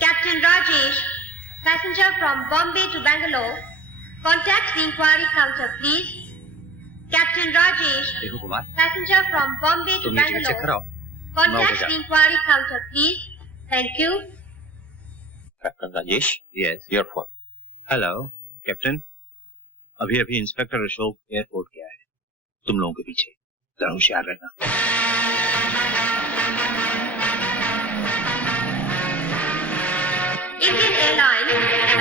Captain Rajesh, passenger from Bombay to Bangalore. Contact the inquiry counter, please. Captain Rajesh, देखो Kumar, passenger from Bombay to ticket check कराओ। Bangalore. Contact the inquiry counter, please. Thank you. Captain Rajesh, yes, your phone. Hello, captain. अभी अभी inspector Ashok airport गया है, तुम लोगों के पीछे, जरा होशियार रहना। Indian Airlines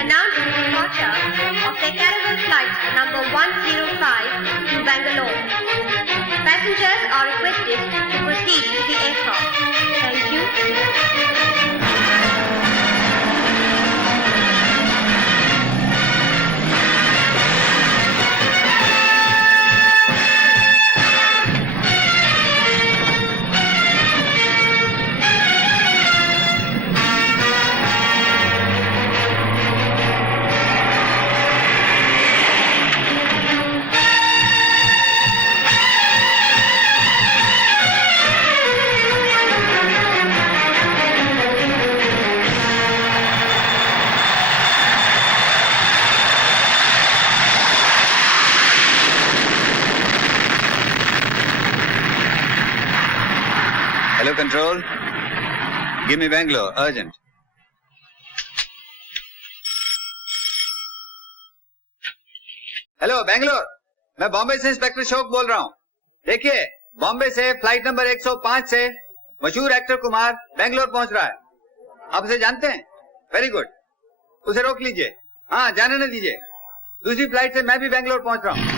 announced the departure of their Caravel flight number 105 to Bangalore. Passengers are requested to proceed with the aircraft. Thank you. Hello, control. Give me Bangalore, urgent. Hello Bangalore, मैं बॉम्बे से इंस्पेक्टर अशोक बोल रहा हूँ। देखिए, बॉम्बे से फ्लाइट नंबर 105 से मशहूर actor Kumar Bangalore पहुंच रहा है। आप उसे जानते हैं? वेरी गुड, उसे रोक लीजिए। हाँ, जाने न दीजिए। दूसरी फ्लाइट से मैं भी बैंगलोर पहुंच रहा हूँ।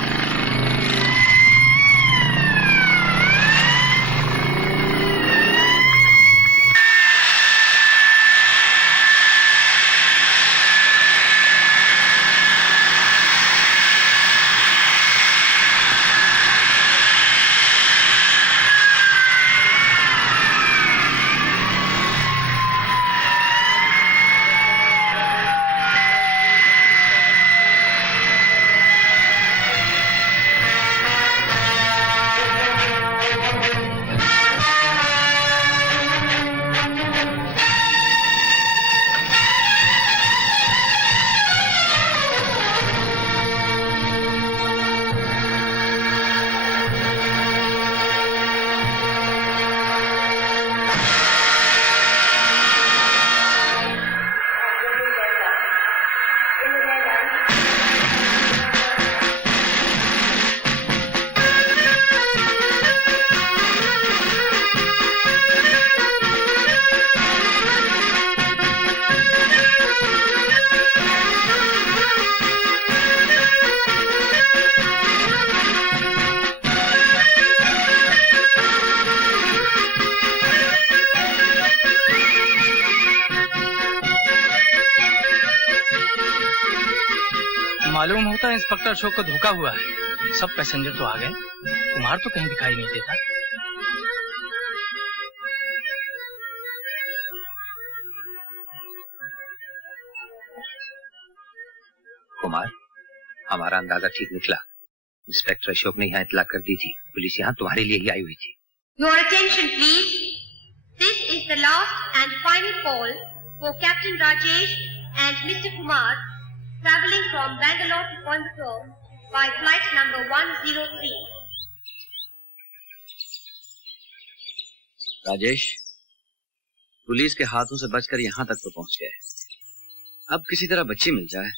मालूम होता है इंस्पेक्टर अशोक को धोखा हुआ है। सब पैसेंजर तो आ गए, कुमार तो कहीं दिखाई नहीं देता। कुमार, हमारा अंदाजा ठीक निकला। इंस्पेक्टर अशोक ने यहाँ इतला कर दी थी। पुलिस यहाँ तुम्हारे लिए ही आई हुई थी। Your attention, please. This is the last and final call for Captain Rajesh and Mr. Kumar, traveling from Bangalore to Coimbatore by flight number 103. Rajesh, police के हाथों से बचकर यहाँ तक तो पहुँच गए। अब किसी तरह बच्ची मिल जाए।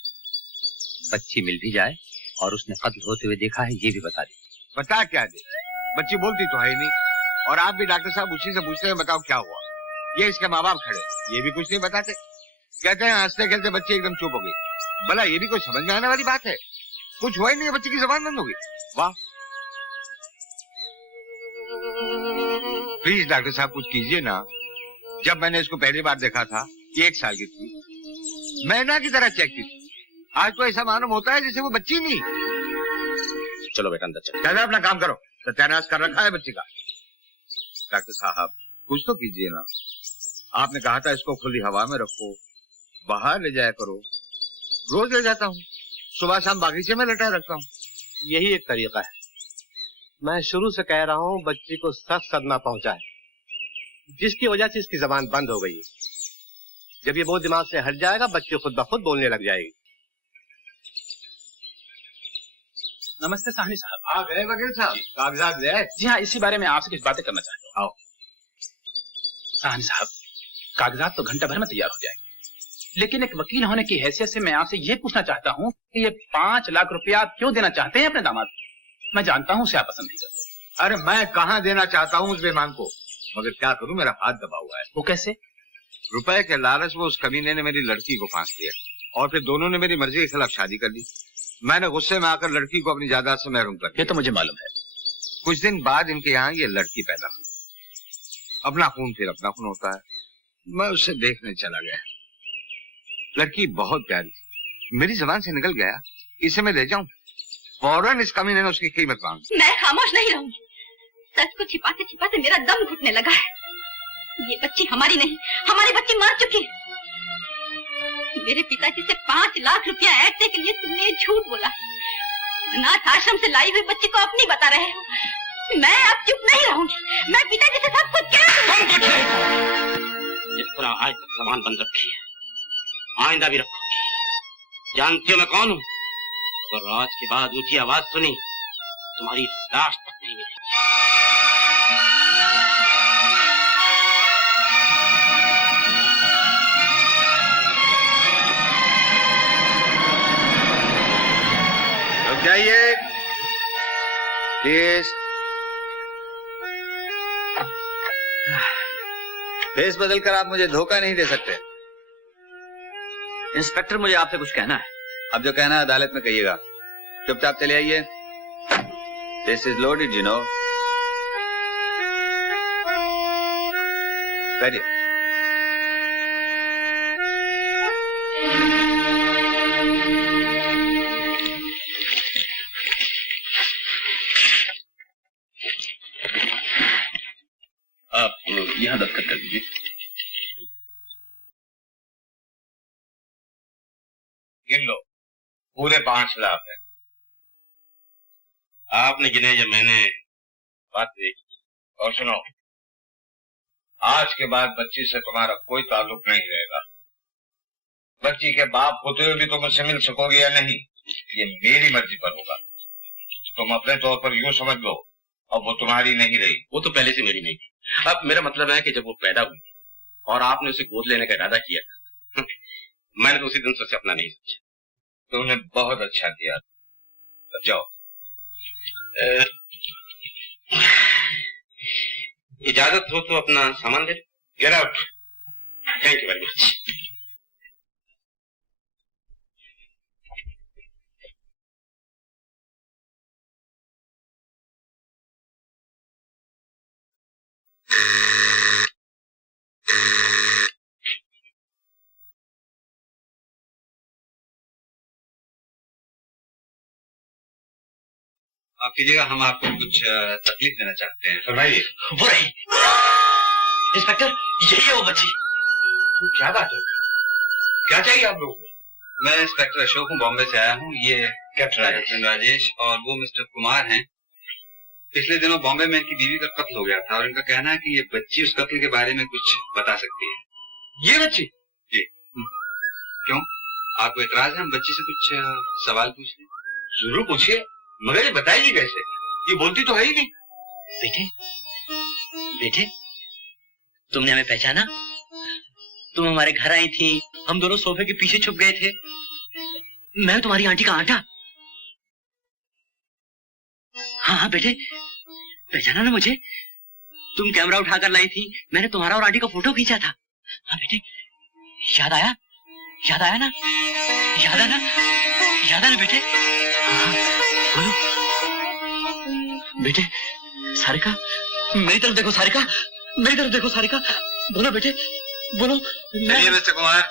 बच्ची मिल भी जाए और उसने कत्ल होते हुए देखा है, ये भी बता दे। बता क्या दे? बच्ची बोलती तो है ही नहीं। और आप भी डॉक्टर साहब उसी से पूछते हैं बताओ क्या हुआ। ये इसके माँ बाप खड़े, ये भी कुछ नहीं बताते। कहते हैं हंसते खेलते बच्ची एकदम चुप हो गई। भला ये भी कोई समझ में आने वाली बात है? कुछ हुआ ही नहीं, बच्ची की जबान बंद हो गई। वाह, प्लीज डॉक्टर साहब कुछ कीजिए ना। जब मैंने इसको पहली बार देखा था, ये 1 साल की थी, मैना की तरह चेक की थी। आज तो ऐसा मालूम होता है जैसे वो बच्ची नहीं। चलो बेटा अंदर चलो। कहते अपना काम करो, सत्यानाश कर रखा है बच्ची का। डॉक्टर साहब कुछ तो कीजिए ना। आपने कहा था इसको खुली हवा में रखो, बाहर ले जाया करो। रोज ले जाता हूँ, सुबह शाम बागीचे में लटा रखता हूँ। यही एक तरीका है। मैं शुरू से कह रहा हूँ बच्ची को सख्त सदमा पहुंचा है, जिसकी वजह से इसकी जबान बंद हो गई है। जब ये बोझ दिमाग से हट जाएगा बच्ची खुद ब खुद बोलने लग जाएगी। नमस्ते साहनी साहब। आ गए वकील साहब, कागजात ले आए? जी हाँ, इसी बारे में आपसे कुछ बातें करना चाहता हूँ। आओ साहनी साहब, कागजात तो घंटा भर में तैयार हो जाएंगे, लेकिन एक वकील होने की हैसियत से मैं आपसे ये पूछना चाहता हूँ कि ये 5 लाख रुपया आप क्यों देना चाहते हैं अपने दामाद को? मैं जानता हूँ उसे आप पसंद नहीं करते। अरे मैं कहाँ देना चाहता हूँ उस बेईमान को, मगर क्या करूँ, मेरा हाथ दबा हुआ है। वो कैसे? रुपए के लालच में उस कमीने ने मेरी लड़की को फांस लिया और फिर दोनों ने मेरी मर्जी के खिलाफ शादी कर ली। मैंने गुस्से में आकर लड़की को अपनी जायदाद से महरूम कर दिया। ये तो मुझे मालूम है। कुछ दिन बाद इनके यहाँ ये लड़की पैदा हुई। अपना खून फिर अपना खून होता है। मैं उसे देखने चला गया। लड़की बहुत प्यारी थी, मेरी जबान से निकल गया इसे मैं ले जाऊं। फौरन इस कमीने ने उसकी कीमत मांगी। मैं खामोश नहीं रहूंगी। सच को छिपाते छिपाते मेरा दम घुटने लगा है। ये बच्ची हमारी नहीं, हमारी बच्ची मर चुकी है। मेरे पिताजी से 5 लाख रुपया ऐंठने के लिए तुमने ये झूठ बोला। अनाथ आश्रम से लाई हुई बच्ची को अपनी बता रहे हो। मैं अब चुप नहीं रहूंगी। मैं पिताजी से सब कुछ कह दूंगी। इस तरह आज तक जबान बंद रखी है, आइंदा भी रखूंगी। जानती हो मैं कौन हूँ? अगर आज के बाद ऊंची आवाज सुनी तुम्हारी लाश तक नहीं मिलेगी। रुक जाइए प्लीज। फेस बदलकर आप मुझे धोखा नहीं दे सकते। इंस्पेक्टर, मुझे आपसे कुछ कहना है। अब जो कहना है अदालत में कहिएगा। चुपचाप चले आइए। This is loaded you know. बैठिए। आप यहाँ दस्तखत कर दीजिए। गिन लो, पूरे 5 लाख है। आपने गिने या मैंने? बात देखी। और सुनो, आज के बाद बच्ची से तुम्हारा कोई ताल्लुक नहीं रहेगा। बच्ची के बाप होते हुए भी तुम मुझसे मिल सकोगे या नहीं, ये मेरी मर्जी पर होगा। तुम अपने तौर पर यूं समझ लो, अब वो तुम्हारी नहीं रही। वो तो पहले से मेरी नहीं थी। अब मेरा मतलब है कि जब वो पैदा हुई और आपने उसे गोद लेने का इरादा किया था, मैंने तो उसी दिन से उसे अपना नहीं सोचा। तुमने बहुत अच्छा किया। अब जाओ। इजाजत हो तो अपना सामान दे। Get out. Thank you very much. आप कीजिएगा, हम आपको कुछ तकलीफ देना चाहते हैं। फरमाइए। वो रही इंस्पेक्टर, यही है वो बच्ची। क्या बात है? क्या चाहिए आप लोगों को? मैं इंस्पेक्टर अशोक हूँ, बॉम्बे से आया हूँ। ये कैप्टन राजेश और वो मिस्टर कुमार हैं। पिछले दिनों बॉम्बे में इनकी बीवी का कत्ल हो गया था और इनका कहना है कि ये बच्ची उस कत्ल के बारे में कुछ बता सकती है। ये बच्ची? जी। क्यों, आपको इतराज है हम बच्ची से कुछ सवाल पूछ लें? जरूर पूछिए, मगर ये बताइए कैसे? ये बोलती तो है ही नहीं। बेटे, बेटे, तुमने हमें पहचाना? तुम हमारे घर आई थी, हम दोनों सोफे के पीछे छुप गए थे। मैं तुम्हारी आंटी का आंटा। हाँ हाँ बेटे, पहचाना ना मुझे? तुम कैमरा उठाकर लाई थी, मैंने तुम्हारा और आंटी का फोटो खींचा था। हाँ बेटे, याद आया? याद आया ना? याद आया ना? याद आया ना बेटे? हाँ, बोलो बेटे। सारिका, मेरी तरफ देखो सारिका, मेरी तरफ देखो सारिका। बोलो बेटे, बोलो। चलिए मिस्टर कुमार,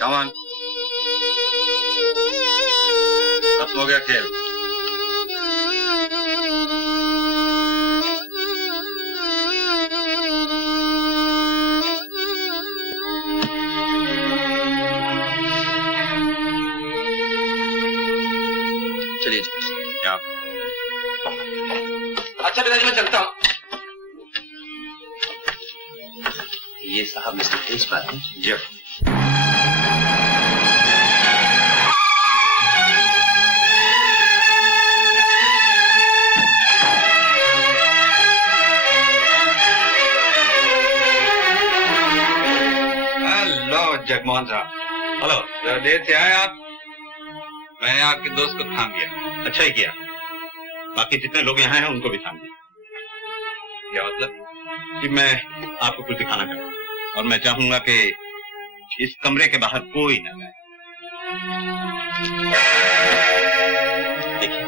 कम ऑन। खत्म हो गया खेल। चलिए। अच्छा पिताजी, मैं चलता हूँ। ये साहब मिस्टर तेज बात है। जी। जगमोहन साहब, हेलो। जरा देर से आए आप। मैंने आपके दोस्त को थाम दिया। अच्छा ही किया। बाकी जितने लोग यहाँ हैं उनको भी थाम दिया। क्या मतलब? कि मैं आपको कुछ दिखाना चाहता हूँ और मैं चाहूंगा कि इस कमरे के बाहर कोई न जाए। देखिए,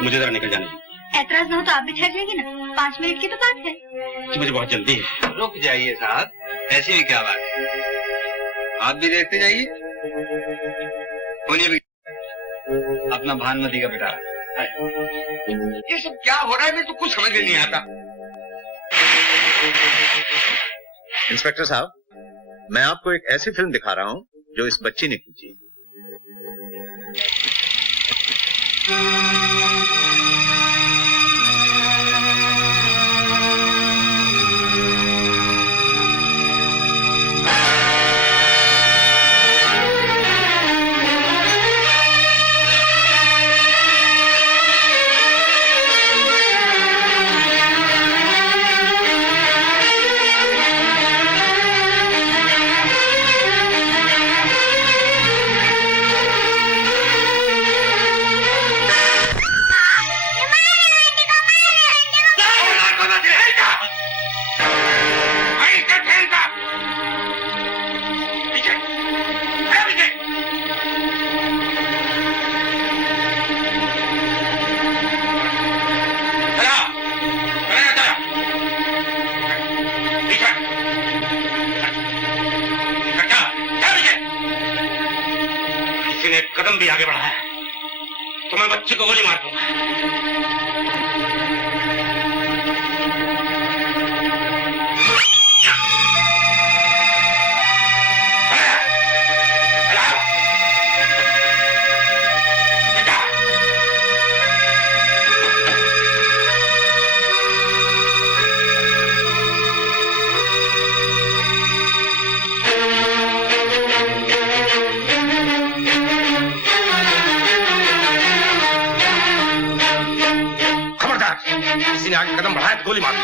मुझे जरा निकल जाने दीजिए। ऐतराज न हो तो आप भी ठहर जाएंगे ना, 5 मिनट की तो बात है। कि मुझे बहुत जल्दी है। रुक जाइए साहब, ऐसी भी क्या बात है, आप भी देखते जाइए। बोलिए अपना भानुमति का बेटा। ये सब क्या हो रहा है, मेरे तो कुछ समझ में नहीं आता। इंस्पेक्टर साहब, मैं आपको एक ऐसी फिल्म दिखा रहा हूं जो इस बच्ची ने खींची। कदम भी आगे बढ़ाया तो मैं बच्चे को गोली मार दूंगा। किसी ने आगे कदम बढ़ाया तो गोली मार दो।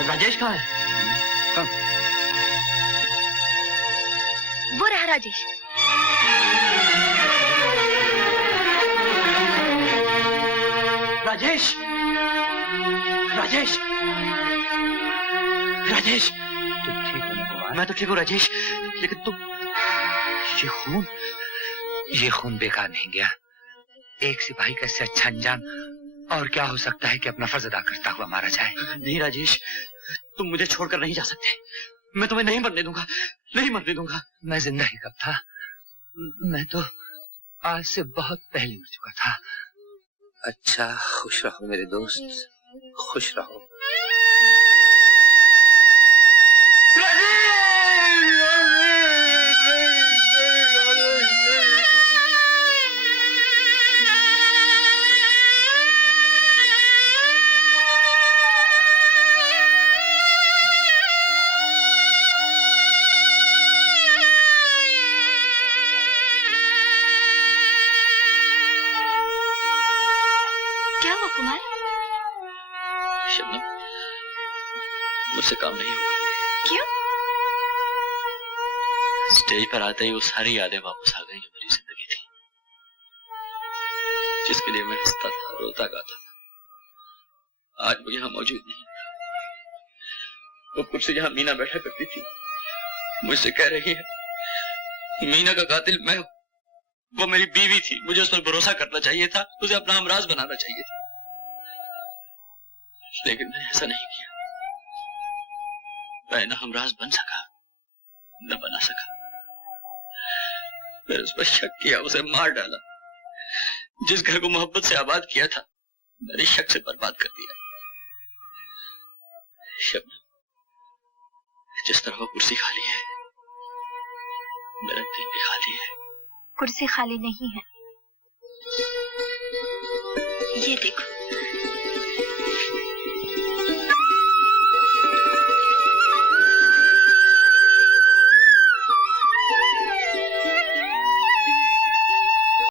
राजेश कहाँ है? वो रहा राजेश। राजेश, राजेश, राजेश, तुम ठीक हो ना कुमार? मैं तो ठीक हूँ राजेश, लेकिन तुम ये खून बेकार नहीं गया। एक सिपाही का इससे अच्छा अंजाम और क्या हो सकता है कि अपना फर्ज अदा करता हुआ मारा जाए। नहीं राजेश, तुम मुझे छोड़कर नहीं जा सकते। मैं तुम्हें नहीं मरने दूंगा, नहीं मरने दूंगा। मैं जिंदा ही कब था? मैं तो आज से बहुत पहले मर चुका था। अच्छा, खुश रहो मेरे दोस्त, खुश रहो। क्या हुआ कुमार? शबनम, मुझसे काम नहीं होगा। क्यों? स्टेज पर आते ही वो सारी यादें वापस आ गई जो मेरी जिंदगी थी, जिसके लिए मैं हंसता था, रोता गाता था। आज वो यहाँ मौजूद नहीं। वो कुर्सी जहाँ मीना बैठा करती थी मुझसे कह रही है मीना का कातिल मैं हूं। वो मेरी बीवी थी, मुझे उस पर भरोसा करना चाहिए था, उसे अपना हमराज बनाना चाहिए था, लेकिन मैंने ऐसा नहीं किया। मैं न हमराज बन सका न बना सका। मैंने उस पर शक किया, उसे मार डाला। जिस घर को मोहब्बत से आबाद किया था मैंने शक से बर्बाद कर दिया। शबनम, जिस तरह वो कुर्सी खाली है मेरा दिल भी खाली है। कुर्सी खाली नहीं है, ये देखो